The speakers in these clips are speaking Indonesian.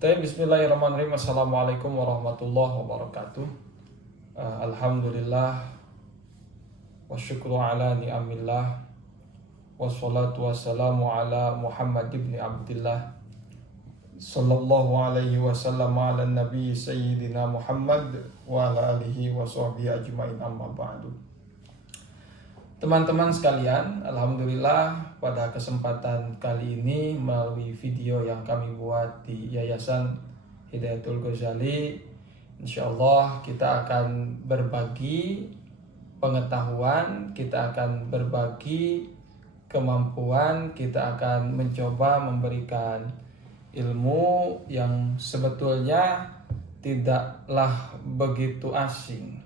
Bismillahirrahmanirrahim. Assalamualaikum warahmatullahi wabarakatuh. Alhamdulillah wa syukru ala ni'amillah wassalatu wassalamu ala Muhammad ibn Abdillah sallallahu alaihi wasallam ala nabi sayyidina Muhammad wa ala alihi wa sahbihi ajma'in, amma ba'du. Teman-teman sekalian, alhamdulillah pada kesempatan kali ini melalui video yang kami buat di Yayasan Hidayatul Ghazali, insyaallah kita akan berbagi pengetahuan, kita akan berbagi kemampuan, kita akan mencoba memberikan ilmu yang sebetulnya tidaklah begitu asing,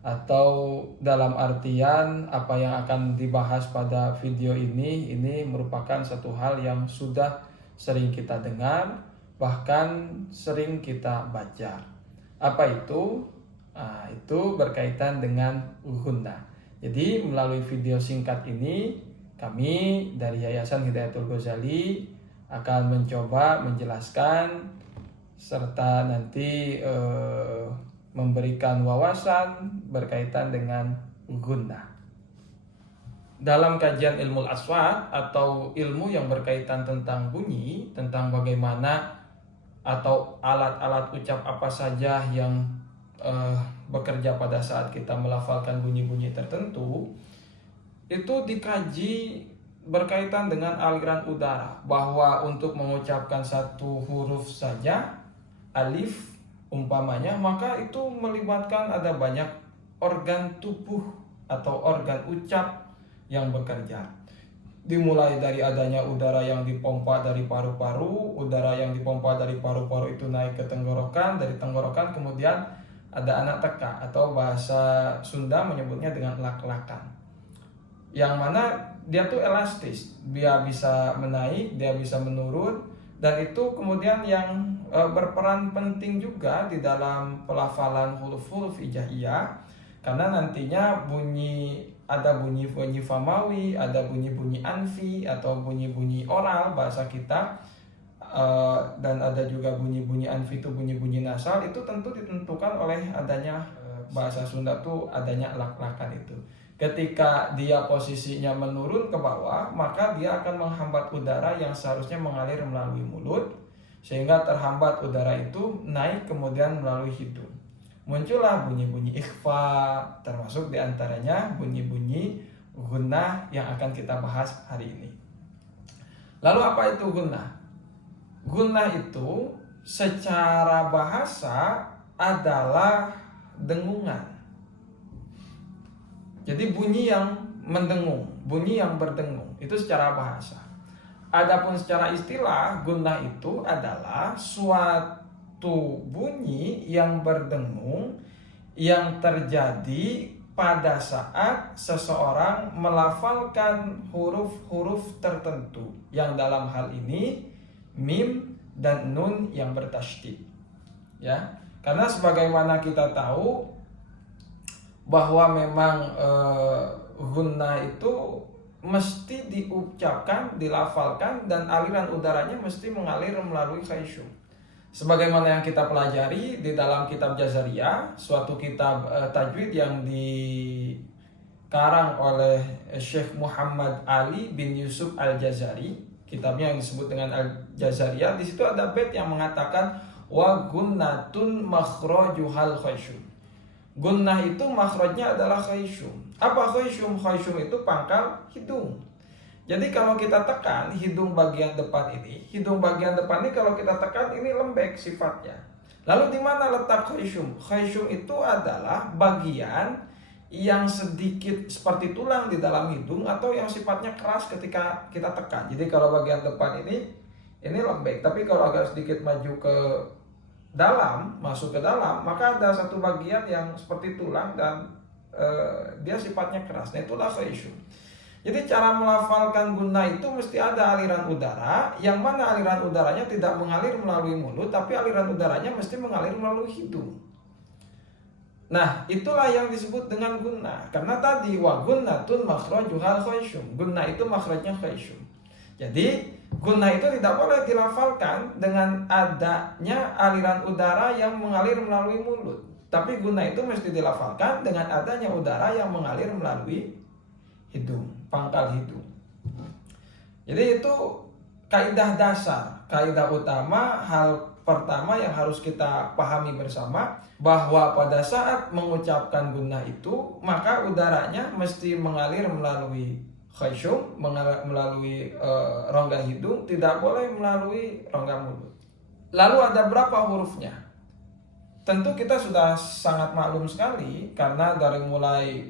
atau dalam artian apa yang akan dibahas pada video ini merupakan satu hal yang sudah sering kita dengar, bahkan sering kita baca. Apa itu? Itu berkaitan dengan ghunnah. Jadi melalui video singkat ini kami dari Yayasan Hidayatul Ghazali akan mencoba menjelaskan serta nanti memberikan wawasan berkaitan dengan ghunnah. Dalam kajian ilmu aswat atau ilmu yang berkaitan tentang bunyi, tentang bagaimana atau alat-alat ucap apa saja yang bekerja pada saat kita melafalkan bunyi-bunyi tertentu, itu dikaji berkaitan dengan aliran udara, bahwa untuk mengucapkan satu huruf saja, alif umpamanya, maka itu melibatkan ada banyak organ tubuh atau organ ucap yang bekerja. Dimulai dari adanya udara yang dipompa dari paru-paru, udara yang dipompa dari paru-paru itu naik ke tenggorokan, dari tenggorokan kemudian ada anak teka atau bahasa Sunda menyebutnya dengan lak-lakan, yang mana dia tuh elastis, dia bisa menaik, dia bisa menurun, dan itu kemudian yang berperan penting juga di dalam pelafalan huruf-huruf hijaiyah, karena nantinya ada bunyi-bunyi famawi, ada bunyi-bunyi anfi atau bunyi-bunyi oral bahasa kita, dan ada juga bunyi-bunyi anfi itu bunyi-bunyi nasal. Itu tentu ditentukan oleh adanya bahasa Sunda tuh adanya lak-lakan itu. Ketika dia posisinya menurun ke bawah, maka dia akan menghambat udara yang seharusnya mengalir melalui mulut, sehingga terhambat udara itu naik kemudian melalui hidung. Muncullah bunyi-bunyi ikhfa, termasuk diantaranya bunyi-bunyi ghunnah yang akan kita bahas hari ini. Lalu apa itu ghunnah? Ghunnah itu secara bahasa adalah dengungan. Jadi bunyi yang mendengung, bunyi yang berdengung, itu secara bahasa. Adapun secara istilah, ghunnah itu adalah suatu bunyi yang berdengung yang terjadi pada saat seseorang melafalkan huruf-huruf tertentu, yang dalam hal ini mim dan nun yang bertasydid. Ya, karena sebagaimana kita tahu bahwa memang ghunnah itu mesti diucapkan, dilafalkan, dan aliran udaranya mesti mengalir melalui khaysyum. Sebagaimana yang kita pelajari di dalam kitab Jazariyah, suatu kitab tajwid yang dikarang oleh Syekh Muhammad Ali bin Yusuf Al-Jazari, kitabnya yang disebut dengan Al-Jazariyah. Di situ ada bait yang mengatakan wa ghunnatun makhrajuhal khaysyum. Ghunnah itu makhrajnya adalah khaysyum. Apa khaysyum? Khaysyum itu pangkal hidung. Jadi kalau kita tekan hidung bagian depan ini, kalau kita tekan ini lembek sifatnya. Lalu di mana letak khaysyum? Khaysyum itu adalah bagian yang sedikit seperti tulang di dalam hidung atau yang sifatnya keras ketika kita tekan. Jadi kalau bagian depan ini lembek, tapi kalau agak sedikit maju ke dalam, masuk ke dalam, maka ada satu bagian yang seperti tulang dan dia sifatnya keras. Nah, itulah khaysyum. Jadi cara melafalkan ghunnah itu mesti ada aliran udara, yang mana aliran udaranya tidak mengalir melalui mulut, tapi aliran udaranya mesti mengalir melalui hidung. Nah, itulah yang disebut dengan ghunnah. Karena tadi wa ghunnatun makhrajuhal khaysyum. Ghunnah itu makhrajnya khaysyum. Jadi gunnah itu tidak boleh dilafalkan dengan adanya aliran udara yang mengalir melalui mulut. Tapi gunnah itu mesti dilafalkan dengan adanya udara yang mengalir melalui hidung, pangkal hidung. Jadi itu kaidah dasar, kaidah utama, hal pertama yang harus kita pahami bersama, bahwa pada saat mengucapkan gunnah itu maka udaranya mesti mengalir melalui khayshum, melalui rongga hidung, tidak boleh melalui rongga mulut. Lalu ada berapa hurufnya? Tentu kita sudah sangat maklum sekali, karena dari mulai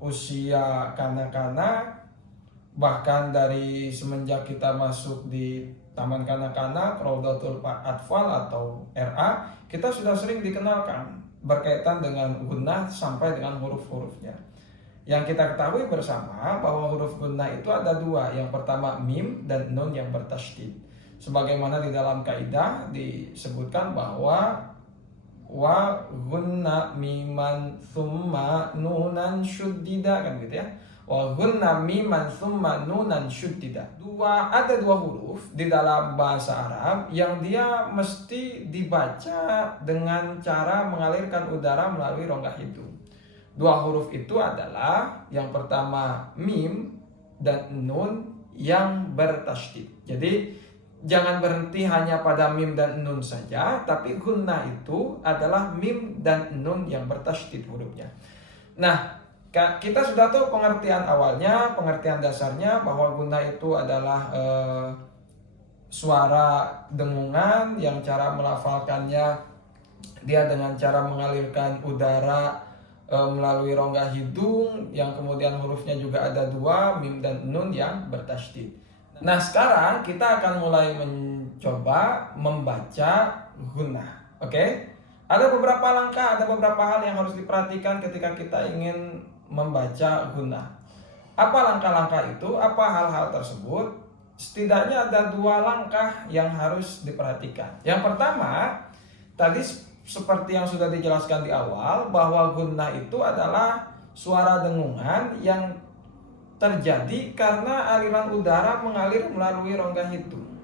usia kanak-kanak, bahkan dari semenjak kita masuk di Taman Kanak-kanak, Raudatul Atfal atau RA, kita sudah sering dikenalkan berkaitan dengan gunnah sampai dengan huruf-hurufnya. Yang kita ketahui bersama bahwa huruf gunnah itu ada dua. Yang pertama mim dan nun yang bertasydid. Sebagaimana di dalam kaidah disebutkan bahwa wa gunna miman thumma nunan syuddida, kan gitu ya. Wa gunna miman thumma nunan syuddida. Ada dua huruf di dalam bahasa Arab yang dia mesti dibaca dengan cara mengalirkan udara melalui rongga hidung. Dua huruf itu adalah yang pertama mim dan nun yang bertasydid. Jadi jangan berhenti hanya pada mim dan nun saja, tapi gunnah itu adalah mim dan nun yang bertasydid hurufnya. Nah, kita sudah tahu pengertian awalnya, pengertian dasarnya, bahwa gunnah itu adalah suara dengungan yang cara melafalkannya dia dengan cara mengalirkan udara melalui rongga hidung, yang kemudian hurufnya juga ada dua, mim dan nun yang bertasydid. Nah, sekarang kita akan mulai mencoba membaca gunnah. Oke? Ada beberapa langkah, ada beberapa hal yang harus diperhatikan ketika kita ingin membaca gunnah. Apa langkah-langkah itu? Apa hal-hal tersebut? Setidaknya ada dua langkah yang harus diperhatikan. Yang pertama, tadi seperti yang sudah dijelaskan di awal, bahwa gunnah itu adalah suara dengungan yang terjadi karena aliran udara mengalir melalui rongga hidung.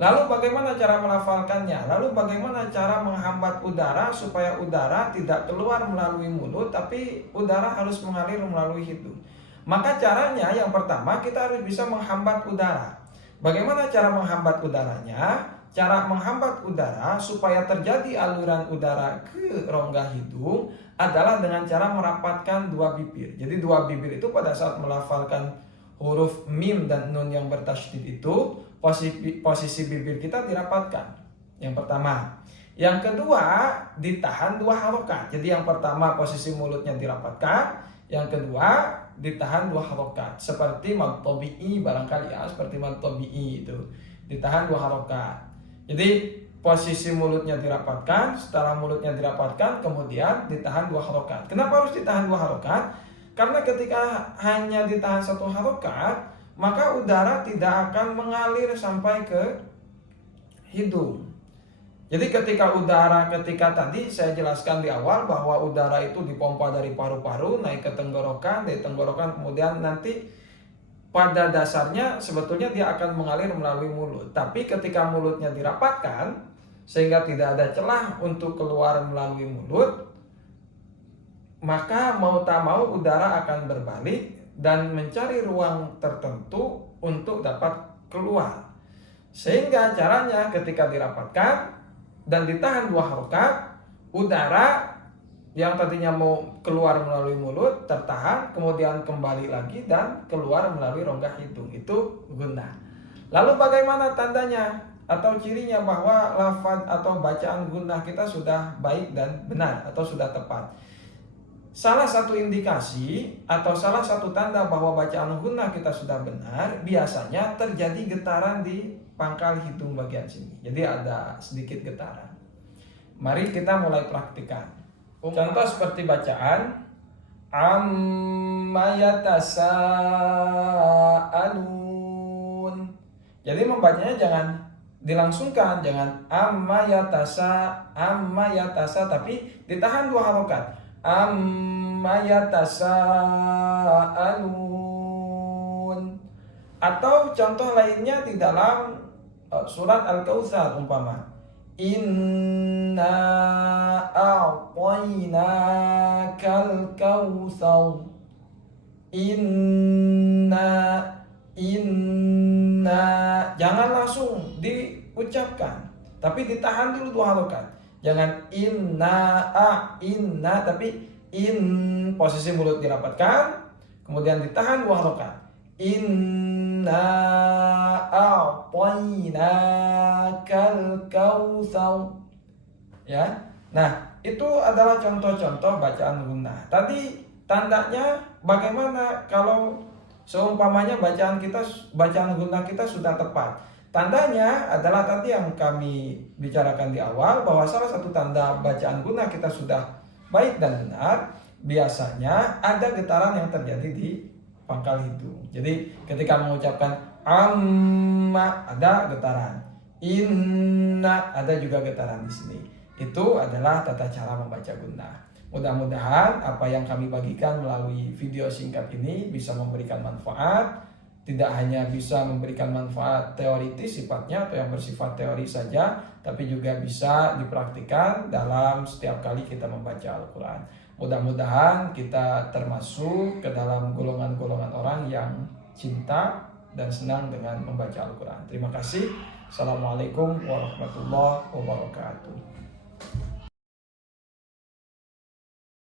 Lalu bagaimana cara melafalkannya? Lalu bagaimana cara menghambat udara supaya udara tidak keluar melalui mulut, tapi udara harus mengalir melalui hidung? Maka caranya yang pertama, kita harus bisa menghambat udara. Bagaimana cara menghambat udaranya? Cara menghambat udara supaya terjadi aliran udara ke rongga hidung adalah dengan cara merapatkan dua bibir. Jadi dua bibir itu pada saat melafalkan huruf mim dan nun yang bertasydid itu, posisi bibir kita dirapatkan. Yang pertama. Yang kedua, ditahan dua harokat. Jadi yang pertama posisi mulutnya dirapatkan, yang kedua ditahan dua harokat. Seperti mad tabi'i barangkali ya, seperti mad tabi'i itu. Ditahan dua harokat. Jadi posisi mulutnya dirapatkan, setelah mulutnya dirapatkan kemudian ditahan dua harokat. Kenapa harus ditahan dua harokat? Karena ketika hanya ditahan satu harokat, maka udara tidak akan mengalir sampai ke hidung. Jadi ketika tadi saya jelaskan di awal bahwa udara itu dipompa dari paru-paru naik ke tenggorokan, dari tenggorokan kemudian nanti pada dasarnya sebetulnya dia akan mengalir melalui mulut. Tapi ketika mulutnya dirapatkan sehingga tidak ada celah untuk keluar melalui mulut, maka mau tak mau udara akan berbalik dan mencari ruang tertentu untuk dapat keluar. Sehingga caranya ketika dirapatkan dan ditahan dua harokat, udara yang tadinya mau keluar melalui mulut tertahan, kemudian kembali lagi dan keluar melalui rongga hidung. Itu gunnah. Lalu bagaimana tandanya atau cirinya bahwa lafaz atau bacaan gunnah kita sudah baik dan benar atau sudah tepat? Salah satu indikasi atau salah satu tanda bahwa bacaan gunnah kita sudah benar, biasanya terjadi getaran di pangkal hidung bagian sini. Jadi ada sedikit getaran. Mari kita mulai praktikkan. Contoh seperti bacaan amma yatasaalun. Jadi membacanya jangan dilangsungkan, jangan amma yatasa, tapi ditahan dua harokat. Amma yatasaalun. Atau contoh lainnya di dalam surat Al-Kautsar umpama. Inna a'tainakal kautsar. Inna jangan langsung diucapkan, tapi ditahan dulu 2 harokat. Jangan inna tapi posisi mulut dirapatkan, kemudian ditahan 2 harokat. Inna a'tainakal kautsar. Ya. Nah, itu adalah contoh-contoh bacaan gunnah. Tadi tandanya bagaimana kalau seumpamanya bacaan gunnah kita sudah tepat. Tandanya adalah tadi yang kami bicarakan di awal, bahwa salah satu tanda bacaan gunnah kita sudah baik dan benar, biasanya ada getaran yang terjadi di pangkal hidung. Jadi ketika mengucapkan amma ada getaran, inna ada juga getaran di sini. Itu adalah tata cara membaca gunnah. Mudah-mudahan apa yang kami bagikan melalui video singkat ini bisa memberikan manfaat. Tidak hanya bisa memberikan manfaat teoritis sifatnya atau yang bersifat teori saja, tapi juga bisa dipraktikkan dalam setiap kali kita membaca Al-Quran. Mudah-mudahan kita termasuk ke dalam golongan-golongan orang yang cinta dan senang dengan membaca Al-Quran. Terima kasih. Assalamualaikum warahmatullahi wabarakatuh.